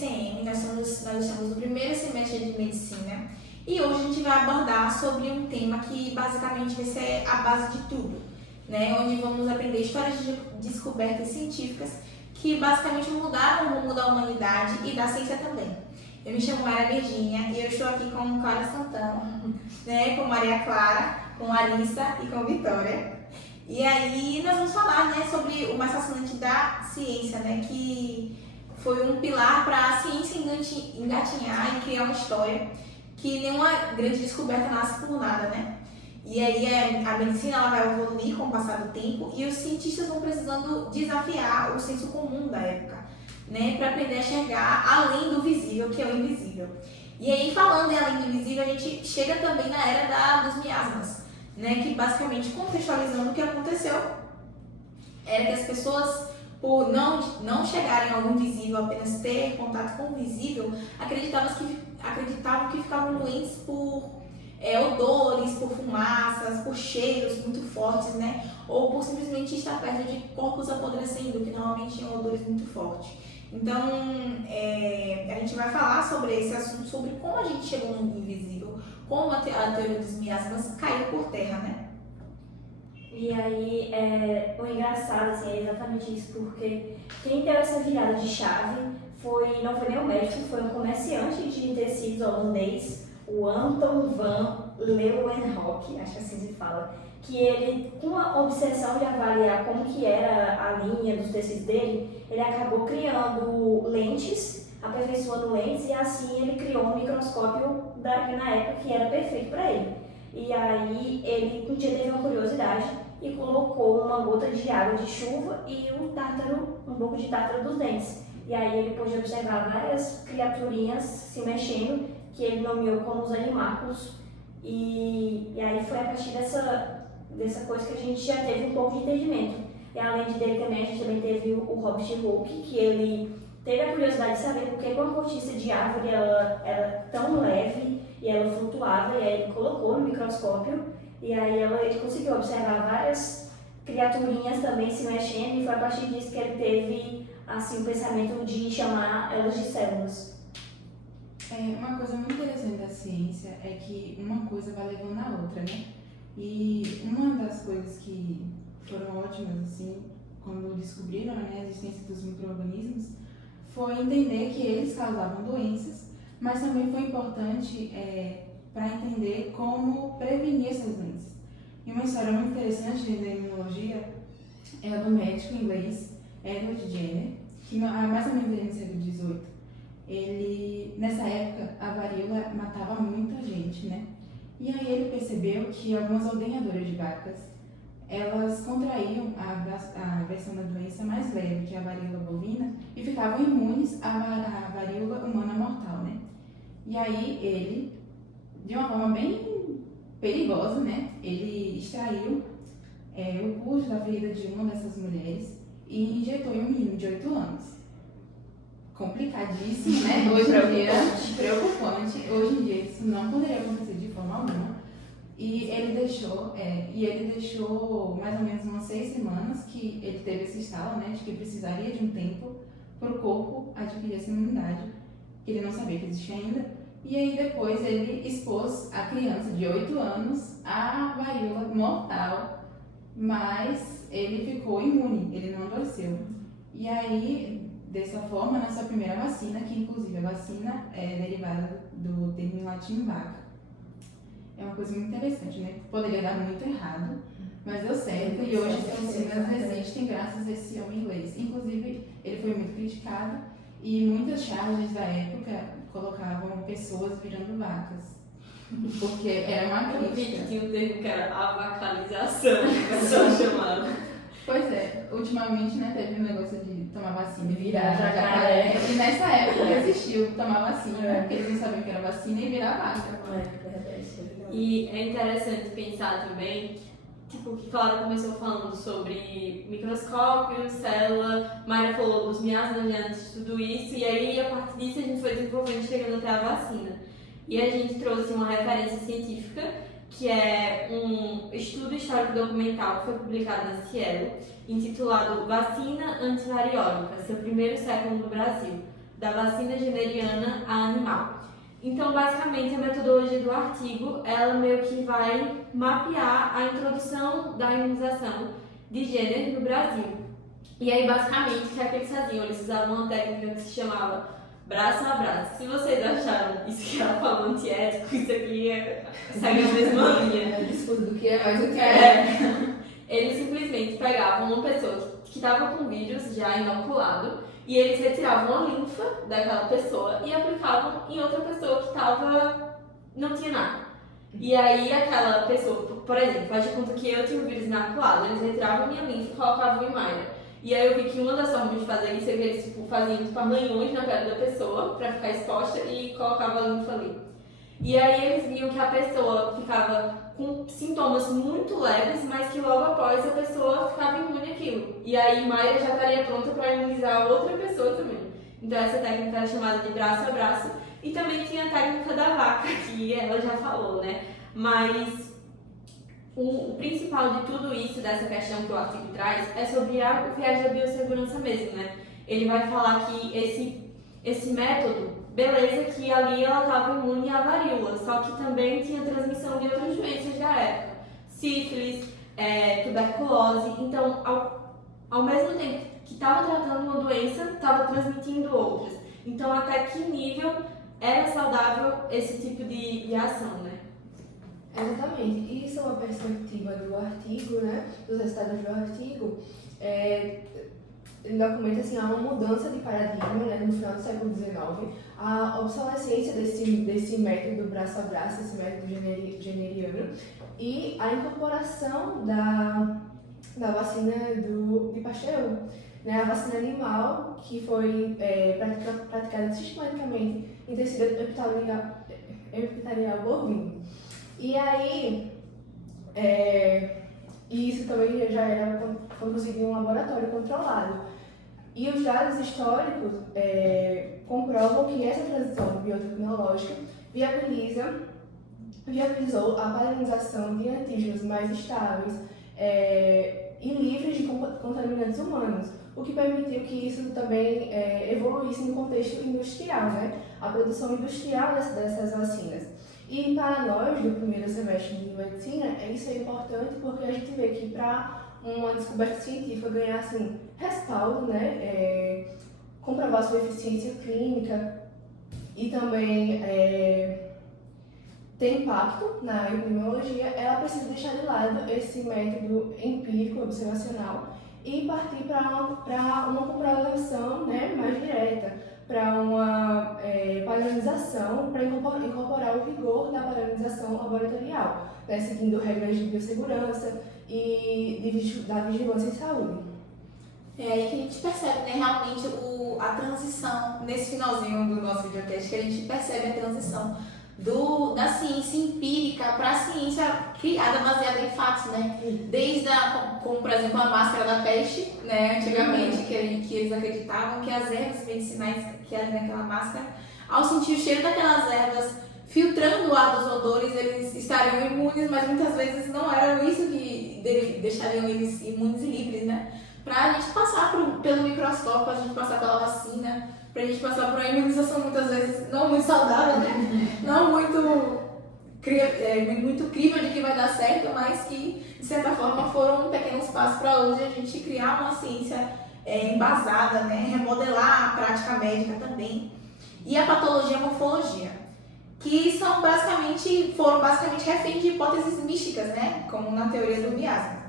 ICM, nós estamos no primeiro semestre de Medicina e hoje a gente vai abordar sobre um tema que basicamente vai ser a base de tudo, né? Onde vamos aprender histórias de descobertas científicas que basicamente mudaram o rumo da humanidade e da ciência também. Eu me chamo Maria Virgínia e eu estou aqui com Clara Santana, né? Com Maria Clara, com Larissa e com Vitória. E aí nós vamos falar, né, sobre o mais fascinante da ciência, né, que foi um pilar para a ciência engatinhar e criar uma história que nenhuma grande descoberta nasce por nada, né? E aí a medicina ela vai evoluir com o passar do tempo e os cientistas vão precisando desafiar o senso comum da época, né, para aprender a enxergar além do visível, que é o invisível. E aí, falando em além do invisível, a gente chega também na era dos miasmas, né, que basicamente, contextualizando o que aconteceu, era que as pessoas, por não chegarem ao invisível, apenas ter contato com o visível, acreditavam que ficavam doentes por odores, por fumaças, por cheiros muito fortes, né, ou por simplesmente estar perto de corpos apodrecendo, que normalmente tinham odores muito fortes. Então, a gente vai falar sobre esse assunto, sobre como a gente chegou no invisível, como a teoria dos miasmas caiu por terra, né? E aí, o engraçado assim, é exatamente isso, porque quem deu essa virada de chave não foi nem o médico, foi um comerciante de tecidos holandês, o Anton van Leeuwenhoek, acho que assim se fala, que ele, com a obsessão de avaliar como que era a linha dos tecidos dele, ele acabou criando lentes, aperfeiçoando lentes, e assim ele criou um microscópio na época que era perfeito para ele. E aí ele um dia teve uma curiosidade e colocou uma gota de água de chuva e um pouco de tártaro dos dentes. E aí ele pôde observar várias criaturinhas se mexendo, que ele nomeou como os animáculos. E aí foi a partir dessa coisa que a gente já teve um pouco de entendimento. E além dele também, a gente também teve o Robert Hooke, que ele teve a curiosidade de saber por que uma cortiça de árvore ela era tão leve e ela flutuava, e aí ele colocou no microscópio, e aí ele conseguiu observar várias criaturinhas também se mexendo, e foi a partir disso que ele teve assim, o pensamento de chamar elas de células. Uma coisa muito interessante da ciência é que uma coisa vai levando a outra, né? E uma das coisas que foram ótimas, assim, quando descobriram, né, a existência dos micro-organismos, foi entender que eles causavam doenças, mas também foi importante para entender como prevenir essas doenças. E uma história muito interessante dentro da imunologia é a do médico inglês Edward Jenner, que mais ou menos no século XVIII, nessa época, a varíola matava muita gente, né? E aí ele percebeu que algumas ordenhadoras de vacas, elas contraíam a versão da doença mais leve, que é a varíola bovina, e ficavam imunes à varíola humana mortal, né? E aí ele, de uma forma bem perigosa, né? Ele extraiu o pulso da ferida de uma dessas mulheres e injetou em um menino de 8 anos. Complicadíssimo, né? Hoje em dia, preocupante. Hoje em dia isso não poderia acontecer de forma alguma. E ele deixou mais ou menos umas 6 semanas que ele teve esse estalo, né? De que precisaria de um tempo para o corpo adquirir essa imunidade, que ele não sabia que existia ainda. E aí depois ele expôs a criança de 8 anos à varíola mortal, mas ele ficou imune, ele não adoeceu. E aí, dessa forma, nasceu a primeira vacina, que inclusive a vacina é derivada do termo em latim vaca. É uma coisa muito interessante, né? Poderia dar muito errado, mas deu certo, e hoje as vacinas existem graças a esse homem inglês. Inclusive, ele foi muito criticado e muitas charges da época colocavam pessoas virando vacas, porque era uma crítica. Tinha um termo que era avacalização, que o pessoal chamava. Pois é, ultimamente, né, teve um negócio de tomar vacina e virar Jacaré. E nessa época existiu tomar vacina, porque eles não sabiam que era vacina, e virar vaca. E é interessante pensar também, tipo, que Clara começou falando sobre microscópio, célula, Mayra falou dos miasmas antes de tudo isso, e aí a partir disso a gente foi desenvolvendo, chegando até a vacina. E a gente trouxe uma referência científica, que é um estudo histórico documental que foi publicado na Cielo, intitulado Vacina Antivariólica, seu primeiro século no Brasil, da vacina generiana a animal. Então, basicamente, a metodologia do artigo, ela meio que vai mapear a introdução da imunização de gênero no Brasil. E aí, basicamente, o que é que eles faziam? Eles usavam uma técnica que se chamava braço a braço. Se vocês acharam isso que ela falou antiético, isso aqui segue a mesma linha. É o discurso do que é mais do que é. Eles simplesmente pegavam uma pessoa que estava com vírus já inoculado e eles retiravam a linfa daquela pessoa e aplicavam em outra pessoa que não tinha nada. E aí aquela pessoa, por exemplo, faz de conta que eu tinha o vírus inoculado, eles retiravam minha linfa e colocavam em Mayra. E aí eu vi que uma das formas de fazer isso é que eles faziam arranhões na pele da pessoa pra ficar exposta e colocava a linfa ali. E aí eles viam que a pessoa ficava com sintomas muito leves, mas que logo após a pessoa ficava imune àquilo. E aí Mayra já estaria pronta para imunizar a outra pessoa também. Então essa técnica era chamada de braço a braço. E também tinha a técnica da vaca, que ela já falou, né? Mas o principal de tudo isso, dessa questão que o artigo traz, é sobre o viés da biossegurança mesmo, né? Ele vai falar que esse método, beleza, que ali ela estava imune à varíola, só que também tinha transmissão de outras doenças da época, sífilis, tuberculose. Então, ao mesmo tempo que estava tratando uma doença, estava transmitindo outras. Então, até que nível era saudável esse tipo de ação, né? Exatamente. Isso é uma perspectiva do artigo, né? Dos resultados do artigo. Ele documenta assim, há uma mudança de paradigma, né, no final do século XIX, a obsolescência desse método braço a braço, esse método generiano, e a incorporação da vacina de Pasteur, né, a vacina animal, que foi praticada sistematicamente em tecido epitelial bovino. E aí, isso também já era conduzido em um laboratório controlado. E os dados históricos comprovam que essa transição biotecnológica viabilizou a padronização de antígenos mais estáveis e livres de contaminantes humanos, o que permitiu que isso também evoluísse no contexto industrial, né? A produção industrial dessas vacinas. E para nós, do primeiro semestre de medicina, isso é importante porque a gente vê que para uma descoberta científica ganhar assim, respaldo, né, comprovar sua eficiência clínica e também ter impacto na epidemiologia, ela precisa deixar de lado esse método empírico, observacional e partir para uma comprovação, né, mais direta, para uma padronização, para incorporar o rigor da padronização laboratorial, né, seguindo regras de biossegurança e da vigilância em saúde. É aí que a gente percebe, né, realmente a transição, nesse finalzinho do nosso videocast, que a gente percebe a transição da ciência empírica para a ciência criada, baseada em fatos, né? Desde como, por exemplo, a máscara da peste, né? Antigamente, que eles acreditavam que as ervas medicinais que eram naquela máscara, ao sentir o cheiro daquelas ervas filtrando o ar dos odores, eles estariam imunes, mas muitas vezes não era isso que deixariam eles imunes e livres, né? Pra gente passar pelo microscópio, pra gente passar pela vacina, pra gente passar por uma imunização muitas vezes não muito saudável, né? Não muito crível de que vai dar certo, mas que, de certa forma, foram pequenos passos para hoje a gente criar uma ciência embasada, né? Remodelar a prática médica também. E a patologia e a morfologia, que foram basicamente reféns de hipóteses místicas, né? Como na teoria do miasma.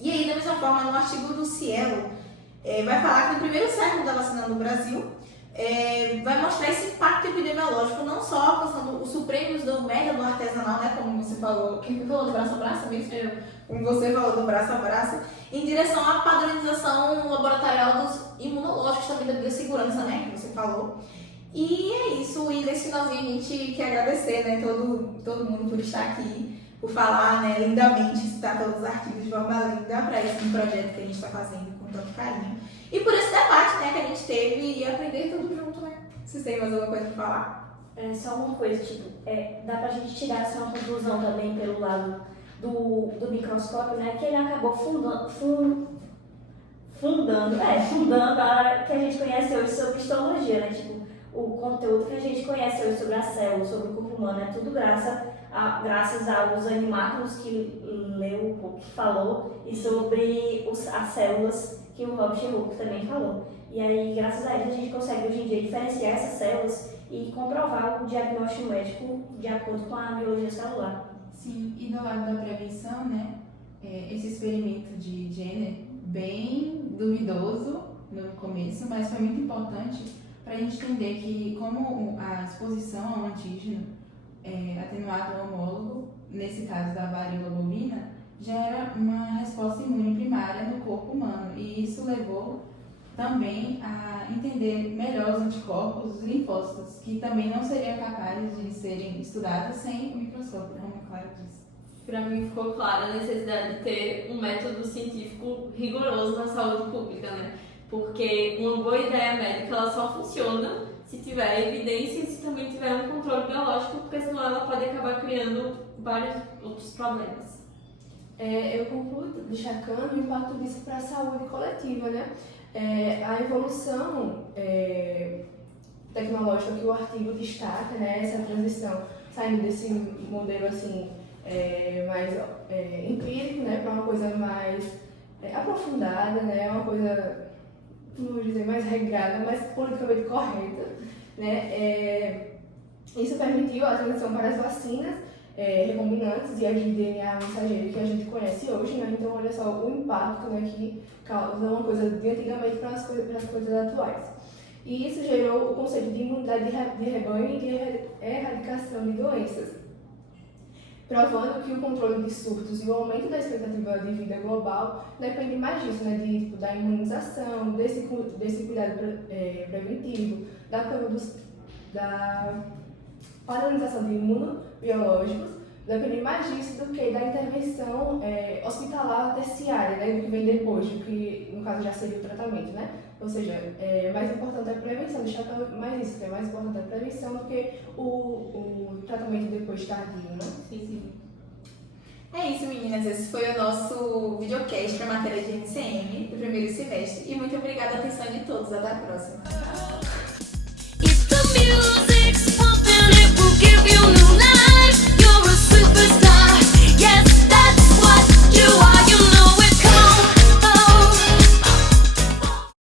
E aí, da mesma forma, no artigo do Cielo, vai falar que no primeiro século da vacina no Brasil, vai mostrar esse impacto epidemiológico, não só alcançando os supremos do método artesanal, né, como você falou, quem falou do braço a braço mesmo, como você falou do braço a braço, em direção à padronização laboratorial dos imunológicos, também da biossegurança, né, que você falou. E é isso, e nesse finalzinho a gente quer agradecer, né, todo mundo por estar aqui, por falar, né, lindamente, citar todos os artigos de forma linda para esse projeto que a gente está fazendo com tanto carinho. E por esse debate, né, que a gente teve e aprender tudo junto, né? Vocês têm mais alguma coisa para falar? Só uma coisa, tipo, dá pra gente tirar essa uma conclusão também pelo lado do microscópio, né, que ele acabou fundando a que a gente conhece hoje sobre histologia, né? Tipo, o conteúdo que a gente conhece hoje sobre a célula, sobre o corpo humano, é tudo graças aos animáculos que Leo que falou e sobre as células que o Robert Hooke também falou. E aí, graças a eles, a gente consegue hoje em dia diferenciar essas células e comprovar o diagnóstico médico de acordo com a biologia celular. Sim, e do lado da prevenção, né, esse experimento de Jenner, bem duvidoso no começo, mas foi muito importante para a gente entender que como a exposição a um antígeno atenuado homólogo, nesse caso da varíola bovina, gera uma resposta imune primária no corpo humano, e isso levou também a entender melhor os anticorpos, os linfócitos, que também não seriam capazes de serem estudados sem o microscópio, como a Clara disse. Para mim ficou clara a necessidade de ter um método científico rigoroso na saúde pública, né? Porque uma boa ideia médica ela só funciona se tiver evidência e se também tiver um controle biológico, porque senão ela pode acabar criando vários outros problemas. Eu concluo destacando o impacto disso para a saúde coletiva, né? A evolução tecnológica que o artigo destaca, né? Essa transição, saindo desse modelo assim, mais empírico, né? Para uma coisa mais aprofundada, né? Uma coisa, como vou dizer, mais regrada, mais politicamente correta, né? Isso permitiu a transição para as vacinas recombinantes e as de DNA mensageiro que a gente conhece hoje, né? Então, olha só o impacto, né, que causa uma coisa de antigamente para as coisas atuais. E isso gerou o conceito de imunidade de rebanho e de erradicação de doenças, provando que o controle de surtos e o aumento da expectativa de vida global depende mais disso, né, da imunização, desse cuidado preventivo, da padronização de imunobiológicos, depende mais disso do que da intervenção hospitalar terciária, né, do que vem depois, do que no caso já seria o tratamento, né? Ou seja, mais importante é a prevenção, deixar mais isso, que é mais importante a prevenção do que o tratamento depois tardio, né? Sim. É isso, meninas. Esse foi o nosso videocast para a matéria de NCM do primeiro semestre. E muito obrigada a atenção de todos. Até a próxima.